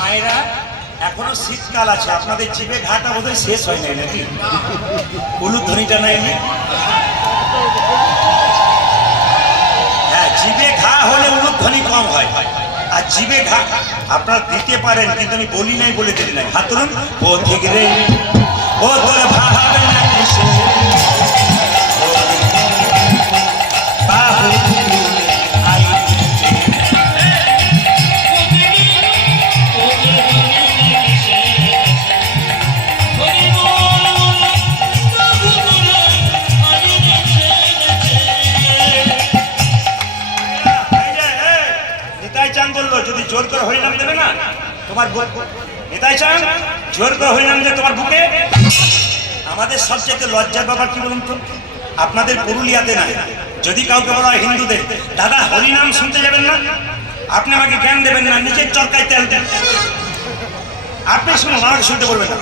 মায়েরা এখনো শীতকাল আছে, আপনাদের জিভে ঘাটা বোধহয় শেষ হয় নাই নাকি? উলুধ্বনিটা নেয়নি? হ্যাঁ, জিভে ঘা হলে উলুধ্বনি কম হয়, আর জিভে ঘা আপনারা দিতে পারেন, কিন্তু আমি বলি নাই বলে দিলি নাই। হাত তুলুন। ও ঠিক রে, ও তোর ভাবে না কিসে, বাবু যদি জোর করে হরিনাম দেবে না তোমার নেতাই চান, জোর করে হরিনাম দেবে তোমার বুকে। আমাদের সবচেয়ে লজ্জার ব্যাপার কি বলুন তো, আপনাদের পুরুলিয়াতে না, যদি কাউকে বলা হয় হিন্দুদের, দাদা হরিনাম শুনতে যাবেন না, আপনি আমাকে জ্ঞান দেবেন না, নিজের চরকায় তেল দেন। আপনি শুনুন, আমাকে শুনতে বলবেন না।